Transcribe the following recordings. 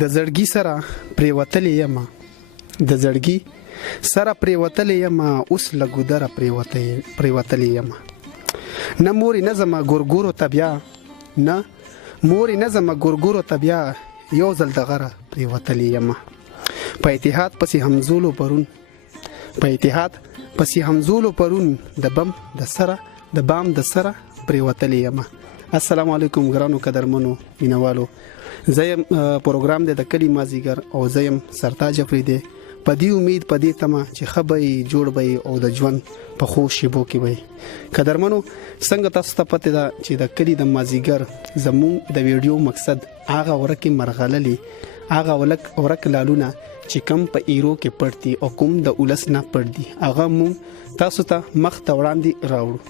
د زړګي سره پریوتلې یم د زړګي سره پریوتلې یم اوس لګودره پریوتلې یم نه موري نه زما ګورګورو طبيعه نه موري نه زما ګورګورو طبيعه یو ځل د غره پریوتلې یم په اتحاد پسې همزولو پرون په اتحاد پسې همزولو پرون د بام د سره پریوتلې یم. السلام علیکم ګرانو قدرمنو مینوالو، زیم پروګرام د کلی مازیګر او زیم سرتاج افریدی په دې امید په دې تمه چې خبري جوړ وي او د ژوند په خو شیبو کې وي. قدرمنو څنګه تاسو ته پته ده چې د کلی د مازیګر زمون د ویډیو مقصد هغه ورکه مرغللی هغه ورک لالونه چې کم په ایرو کې پړتي او کوم د اولس نه پړدي هغه مون تاسو ته مخ ته وړاندې راوړو.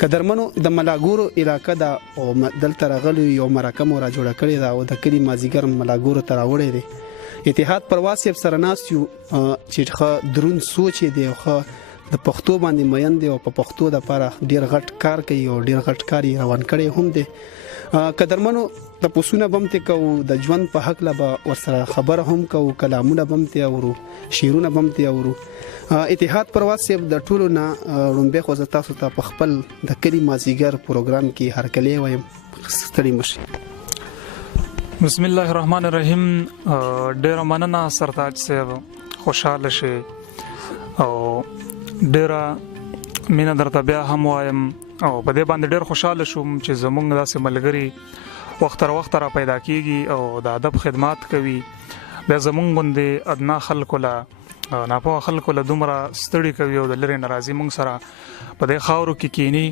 قدرمنو د ملاګورو علاقې دا او دلته راغلی یو مرکه مو را جوړه کړې دا او د کلی مازیګر ملاګورو ته راوړې دي. اتحاد پرواز یې سره ناس یو چې درون سوچ دی خو د پښتو باندې مین دی او په پښتو د لپاره ډیر غټ کار کوي او ډیر غټ کاری روان کړي هم دي. قدرمنو د پوسونه بمته کو د ژوند په حق لبا ورسره خبر هم کو کلامونه بمته اورو شیرونه بمته اورو. اتحاد پرواز یې د ټولو نه رومبه خو تاسو ته په خپل د کلی مازیګر پروګرام کې هر کلی وایم ستړي مشي. بسم الله الرحمن الرحیم. ډیر مننه سرتاج صاحب، خوشاله شي او ډیر مینه درته بیا هم وایم او په دې باندې ډیر خوشاله شوم چې زمونږ داسې ملګری وخت را پیدا کیږي او د ادب خدمات کوي. بیا زمونږ باندې ادنا خلکو لا ناپوه خلکو له دومره ستړي کوي او د لری ناراضي مونږ سره په دې خاورو کې کینی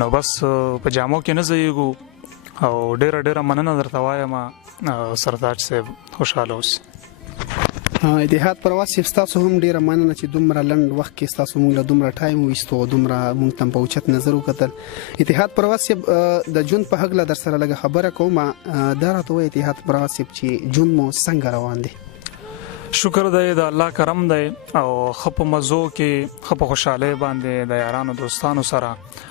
نو بس په جامو کې نه ځایږو او ډیر مننه درته وایم سرتاج صاحب، خوشاله اوسئ. اتحاد پرواز تاسو هم ډیره مننه چې دومره لند وخت کې تاسو موږ له دومره ټایم وېستو دومره موږ تم په اوچت نظر وکتل. اتحاد پرواز د جون په حق لا در سره لګه خبره کوم دا راته اتحاد پرواز چې جون مو څنګه روان دي؟ شکر دی د الله کرم دی او خپ مزو کې خپ خوشاله باندې د یارانو دوستانو سره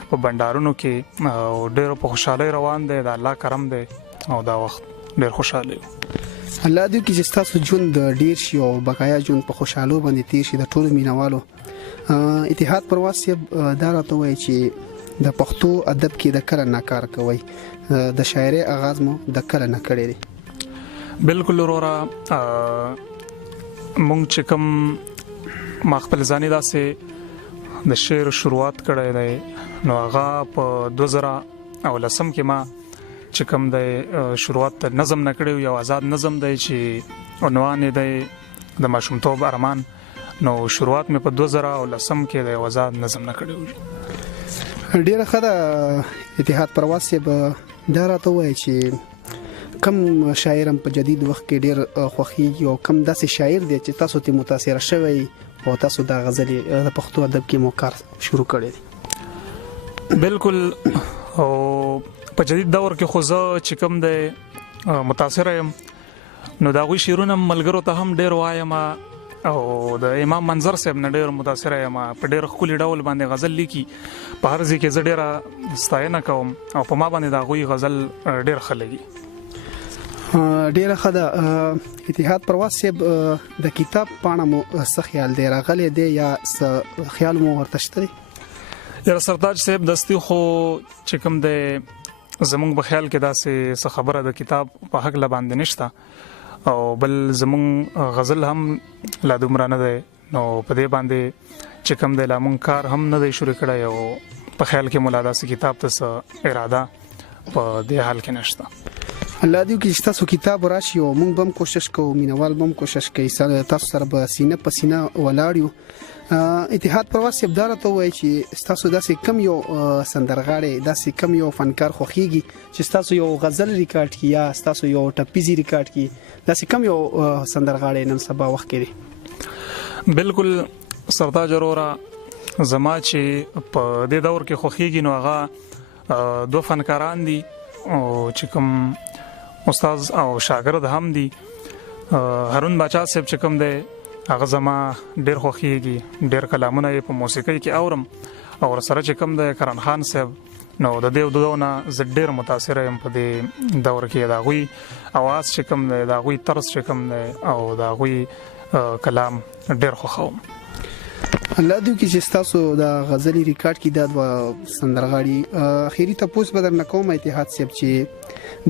په بندارونو کې او ډېر په خوشاله روان دی د الله کرم دی او دا وخت ډېر خوشاله. الله دې کې چې تاسو ژوند ډیر شي او بقایا ژوند په خوشاله باندې تیر شي د ټولو مینوالو. اتحاد پرواز دا راته وایي چې د پښتو ادب کې د کله ناکار کوي د شاعري آغاز مو د کله نه کړی دی. بالکل ورورا، مونږ چې کوم خپل ځاني داسې د شعر شروعات کړی دی نو هغه په 2010 کې ما چې کوم د شروعات نظم نکړیو یو آزاد نظم دی چې عنوان دی د ماشومتوب ارمان. نو شروعات مې په 2010 کې د آزاد نظم نکړیو. ډیره خدا اتحاد پرواز به دا راته وایي چې کم شاعرم په جدید وخت کې ډیر خوخي او کم داسې شاعر دی چې تاسو ته متاثر شوی او تاسو د غزل د پښتو ادب کې مو کار شروع کړی دی؟ بالکل، او په جدید دور کې خو زه چې کوم د متاثر یم نو دا غوي شیرونه ملګرو ته هم ډیر وایم او د امام منظر صاحب نه ډیر متاثر یم. په ډیر خولي ډول باندې غزل لیکي په هر ځای کې زه ډیر ستاینه کوم او په ما باندې دا غوي غزل ډیر خلګي. ډیره خدا اتحاد پرواز د کتاب پاڼه مو څه خیال دی راغلی دی یا خیال مو ورته شته؟ یا سرتاج صاحب دستي خو چې کوم د زمونږ په خیال کې داسې خبره د کتاب په حق لا باندې نشته او بل زمونږ غزل هم لا دومره نه دی نو په دې باندې چې کوم د لامون کار هم نه دی شروع کړی او په خیال کې مولا داسې کتاب ته اراده په دې حال کې نشته. الله دې کې تاسو کتاب راشي او موږ هم کوشش کوو مینوال هم کوشش کوي تاسو سره به سینه په سینه ولاړیو. اتحاد پرواز دار ته وایي چې تاسو داسې کم یو سندرغاړي داسې کم یو فنکار خوخيږي چې تاسو یو غزل ریکارډ کی یا تاسو یو ټپیزي ریکارډ کی داسې کم یو سندرغاړي نن سبا وخت کې. بالکل سرتاج اورا، زما چې په دې دور کې خوخيږي نو هغه دو فنکاران دي او چې کوم استاد او شاګرد هم دي. هارون باچا صاحب چې کوم دی هغه زما ډیر خوخيږي، ډیر کلامونه په موسیقۍ کې اورم او سره چې کوم دی کرن خان صاحب نو د دې دودونه زه ډېر متاثر یم په دې دور کې د هغوی اواز چې کوم دی د هغوی طرز چې کوم دی او د هغوی کلام ډېر خوښوم. الله دې وکړي چې ستاسو د غزلي ریکارډ کې دا دوه سندرغاړي اخیری تپوس به درنه کوم اتحاد صاحب چې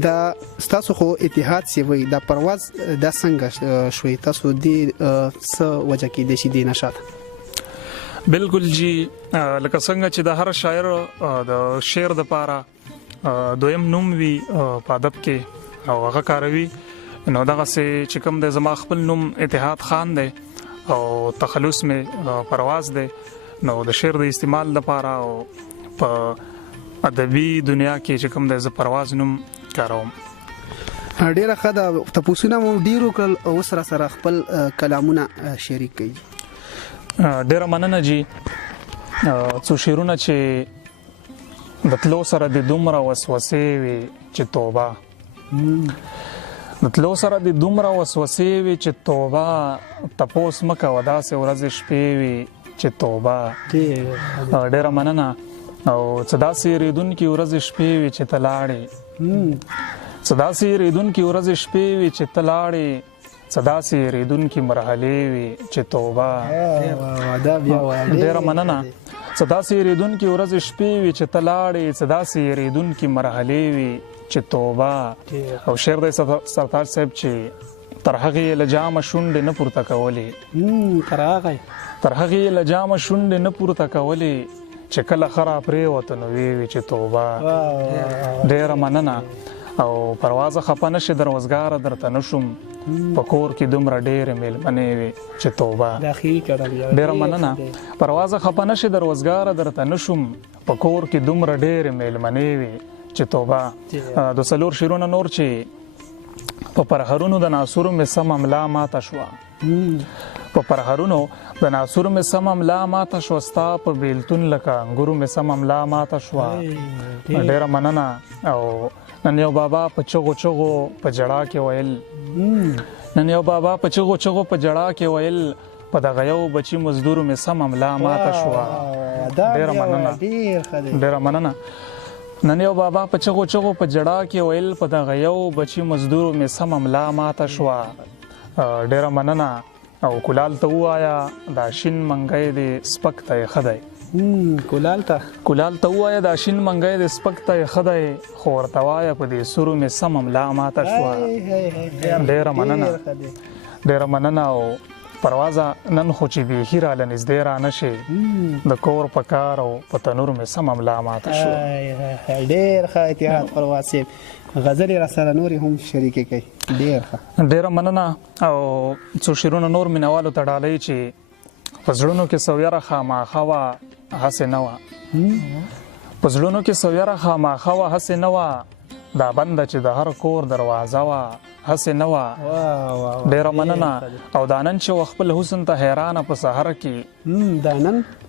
دا ستاسو خو اتحاد سی وي دا پرواز دا څنګه شوي تاسو دې څه وجه کې د شي دې نشاط؟ بالکل جی لکه څنګه چې د هر شاعر د شعر د پاره دویم نوم وی په ادب کې او هغه کاروي نو دغه چې کوم د زما خپل نوم اتحاد خان دی او تخلص می پرواز دی نو د شعر د استعمال لپاره او په ادبي دنیا کې چې کوم د پرواز نوم کاروم. ډیره ښه ده تاسو مو ډیرو کل او سره خپل کلامونه شریک کړي. ډیره مننه جی څو شعرونه چې د تلو سره د دومره وسوسې وي چې توبه د تلو سره د دومره وسوسې وي چې توبه تپوس مکه ودا سه ورځ شپې وي چې توبه. ډیره مننه او صدا سي ریدون کی ورځ شپې وي چې تلاړې صدا سي ریدون کی ورځ شپې وي چې تلاړې صدا سي ریدون کی مرحله وي چې توبه. ډیره مننه صدا سي ریدون کی ورځ شپې وي چې تلاړې صدا سي ریدون کی مرحله وي چې توبه. او شعر د سرتاج صاحب چې تر هغه لجام شونډ نه پورته کولې تر هغه لجام شونډ نه پورته کولې چې کله خرا پرې وته نو وی چې توبه. ډیره مننه او پروازه خپنه شه دروازګار درته نشم پکور کې دومره ډېر مېلمنې وي چې توبه. ډیره مننه پروازه خپنه شه دروازګار درته نشم پکور کې دومره ډېر مېلمنې وي چې توبه. د سلور شیرونه نور چې په پرهرونو د ناصورو مې سم املا ماته شوه په پرهرونو د ناصورو مې سم املا ماته شوه ستا په بیلتون لکه انګورو مې سم املا ماته شوه. ډیره مننه او نن یو بابا په چغو چغو په جړا کې ویل نن یو بابا په چغو چغو په جړا کې ویل په دغه یو بچی مزدور مې سم املا ماته شوه. ډیره مننه نن یو بابا په چغو چغو په جړا کې ویل په دغه یو بچی مزدور مې سم املا ماته شوه. ډیره مننه او کولال ته وایا دا شین منګي دې سپک ته خدای کولال ته وایا دا شین منګي دې سپک ته خدای خو ورته وایا په دې سورو مې سم املا ماته شوه. ډیره مننه او پروازه نن خو چې به هیره لنځدې را نشي د کور په کار او په تنور مې سم املا ماته شوه. ډیر ښه اتحاد پرواز غزلې را سره نورې هم شریکې کوي. ډیره مننه او څو شعرونه نور مینوالو ته ډالۍ چې په زړونو کې سویره خاماخه وه هسې نه وه په زړونو کې سویره خاماخه وه هسې نه وه دا بنده چې د هر کور دروازه وه هسې نه وه. ډیره مننه او دانن چې خپل حسن ته حیرانه په سحر کې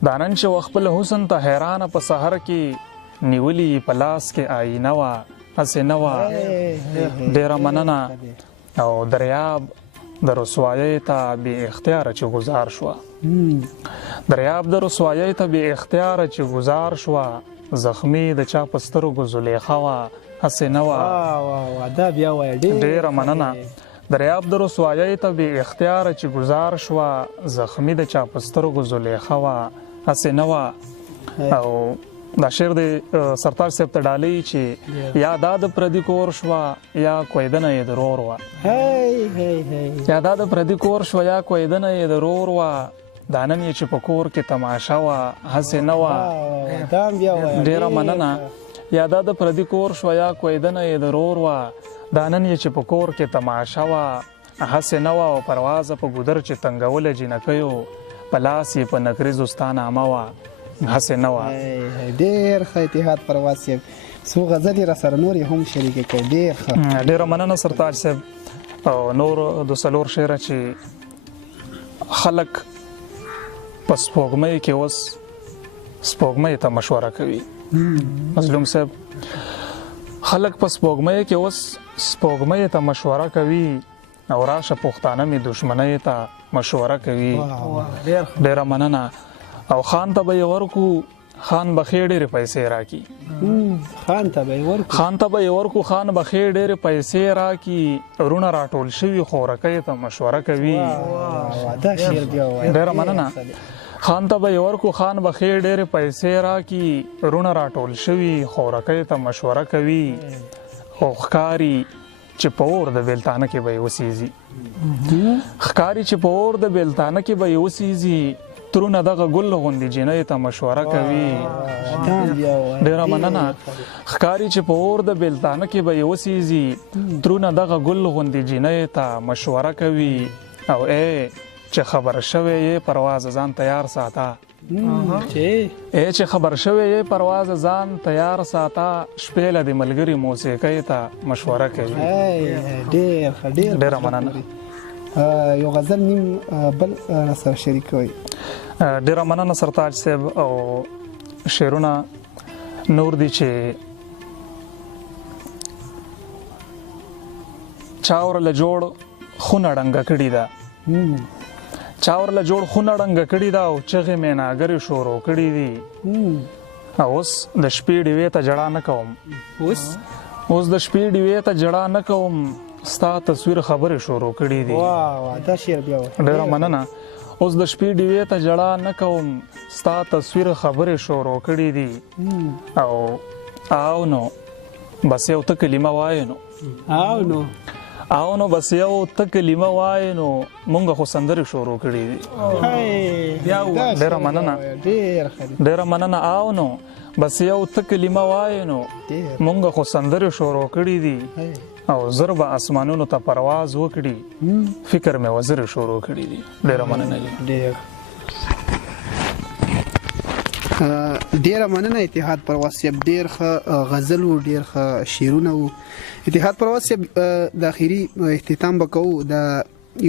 دانن چې خپل حسن ته حیرانه په سحر کې نیولي په لاس کې آینه وه هسې نه وه. ډیره مننه او دریاب د رسوایۍ ته بې اختیاره چې گزار شوه دریاب د رسوایۍ ته بې اختیاره چې گزار شوه زخمی د چا په سترګو زلیخه وه هسې نه وه. ډیره مننه دریاب د رسوایۍ ته بې اختیاره چې گزار شوه زخمی د چا په سترګو زلیخه وه هسې نه وه. او دا شعر د سرتاج صاحب ته ډالۍ چې یا دا د پردي کور شوه یا کویدنه یې درور وه یا دا د پردي کور شوه یا کویدنه یې درور وه دا نن یې چې په کور کې تماشه وه هسې نه وه. ډیره مننه یا دا د پردي کور شوه یا کویدنه یې درور وه دا نن یې چې په کور کې تماشه وه هسې نه وه. او پروازه په ګودر چې تنګوله جینکیو په لاس یې په نکریزو ستا نامه وه هسې نه وه. ډیر ښه اتحاد پرواز صاحب څو غزلې را سره نورې هم شریکې کوي. ډیر ښه ډیره مننه سرتاج صاحب. او نور د څلور شعره چې خلک په سپوږمۍ کې اوس سپوږمۍ ته مشوره کوي مظلوم صاحب خلک په سپوږمۍ کې اوس سپوږمۍ ته مشوره کوي او راشه پښتانه مې دشمنۍ ته مشوره کوي. ډیره مننه او خان ته به یې ورکو خان بخې ډېرې پیسې راکړي. خان ته به یې ورکړو. خان ته به یې ورکو. خان بخې ډېرې پیسې راکړي. ورونه راټول شوي خورکۍ ته مشوره کوي. دا شعر بیا وایه. ډېره مننه. خان ته به یې ورکو. خان بخې ډېرې پیسې راکړي. ورونه راټول شوي خورکۍ ته مشوره کوي. او ښکاري چې په اور د بیلتانه کې به یې وسیزي. ښکاري چې په اور د بیلتانه کې به یې وسیزي. ترونه دغه ګل غوندې جینۍ ته مشوره کوي. ډېره مننه. ښکاري چې په اور د بیلتانه کې به یې وسیزي. ترونه دغه ګل غوندې جینۍ ته مشوره کوي. او چې خبر شوی یې پرواز ځان تیار ساته. چې خبر شوی یې پرواز ځان تیار ساته. شپېله د ملګري موسیقۍ ته مشوره کوي. ډېره مننه. یو غزل نیم بل سره شریکوي. ډېره مننه سرتاج صاحب. او شعرونه نور دي چې چا ورله جوړ خونه ړنګه کړې ده. چا ورله جوړ خونه ړنګه کړې ده او چغې میناګرې شروع کړي دي. اوس د شپې ډیوې ته ژړا نه کوم. اوس د شپې ډیوې ته ژړا نه کوم. ستا تصویر خبرې شروع کړي دي. دا شعر بیا وایه. ډېره مننه. اوس د شپې ډیوې ته ژړا نه کوم. ستا تصویر خبرې شروع کړي دي. او نو بس یو ته کلمه وایې نو. او نو بس یو ته کلمه وایې نو مونږ خو سندرې شروع کړي دي. ډېره مننه. ډېره مننه. او نو بس یو ته کلمه وایې نو مونږ خو سندرې شروع کړي دي. او زر به اسمانونو ته پرواز وکړي. فکر مې وزرې شروع کړي دي. ډېره مننه. ډېره مننه اتحاد پرواز صاحب. ډېر ښه غزل و. ډېر ښه شعرونه و. اتحاد پرواز صاحب د اخري اختتام به کوو. د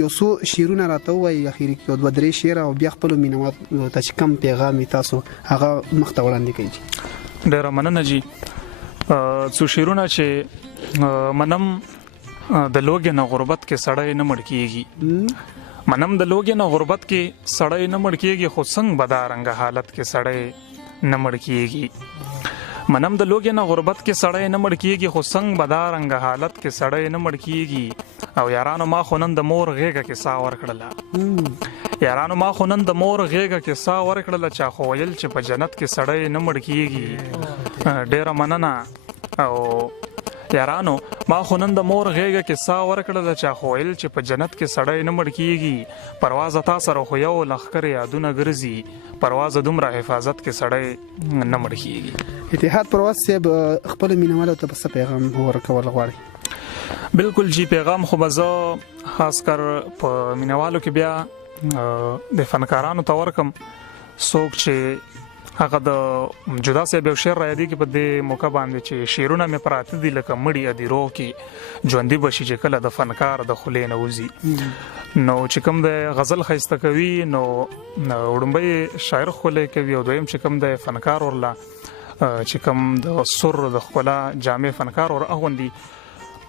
یو څو شعرونه راته ووایي اخري یو دوه درې شعر او بیا خپلو مینوالو ته چې کم پیغام یې تاسو هغه مخته وړاندې کوئ. ډېره مننه جي. څو شعرونه چې منم د لوږې نه غربت کې سړی نه مړ کېږي. منم د لوږې نه غربت کې سړی نه مړ کېږي. خو څنګه به دا رنګه حالت کې سړی نه مړ کېږي. منم د لوږې نه غربت کې سړی نه مړ کېږي. خو څنګه به دا رنګه حالت کې سړی نه مړ کېږي. او یارانو ما خو نن د مور غېږه کې ساه ورکړله. یارانو ما خو نن د مور غېږه کې ساه ورکړله. چا خو ویل چې په جنت کې سړی نه مړ کېږي. ډېره مننه. او یارانو ما خو نن د مور غېږه کې ساه ورکړله. چا خو ویل چې په جنت کې سړی نه مړ کېږي. پرواز تا سره خو یو لښکر یادونه ګرځي. پرواز دومره حفاظت کې سړی نه مړ کېږي. اتحاد پرواز صاحب خپلو مینوالو ته به څه پیغام ورکول غواړئ؟ بالکل جی. پیغام خو به زه خاص کر په مینوالو کې بیا د فنکارانو ته ورکم. څوک چې هغه د جدا صاحب یو شعر را یادېږي په دې موقع باندې چې شعرونه مې پراته دي لکه مړي ادیرو کې ژوندي به شي چې کله د فنکار د خولې نه وځي. نو چې کوم د غزل ښایسته کوي نو وړومبی شاعر ښکلی کوي او دویم چې کوم د فنکار ورله چې کوم د سر د ښکلا جامع فنکار ور اغوندي.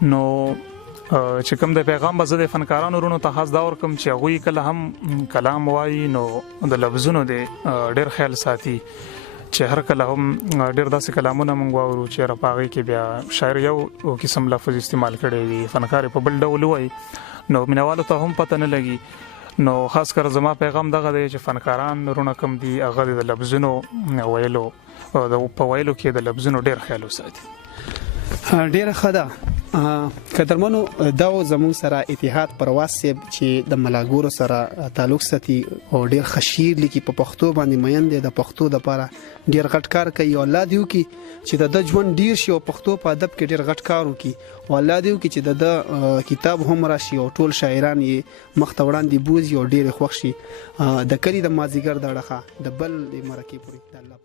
نو چې کوم د پیغام به زه د فنکارانو ورونو ته خاص دا ورکم چې هغوی کله هم کلام وایي نو د لفظونو د ډېر خیال ساتي. چې هر کله هم ډېر داسې کلامونه موږ واورو چې په هغې کې بیا شاعر یو قسم لفظ استعمال کړی وي فنکار په بل ډول وایي نو مینوالو ته هم پته نه لګي. نو خاص کر زما پیغام دغه دی چې فنکاران ورونه کم دي هغه د لفظونو ویلو په ویلو کې د لفظونو ډېر خیال وساتي. ډېره ښه ده. قدرمنو دا زموږ سره اتحاد پرواز صاحب چې د ملاګورو سره تعلق ساتي او ډېر ښه شعر لیکي په پښتو باندې مین دی. د پښتو دپاره ډېر غټ کار کوي او الله دې وکړي چې د ژوند ډېر شي او پښتو په ادب کې ډېر غټ کار وکړي او الله دې وکړي چې د کتاب هم راشي او ټول شاعران یې مخته وړاندې بوځي او ډېر خوښ شي. د کلي د مازدیګر د اړخه د بل د مرکې پورې د الله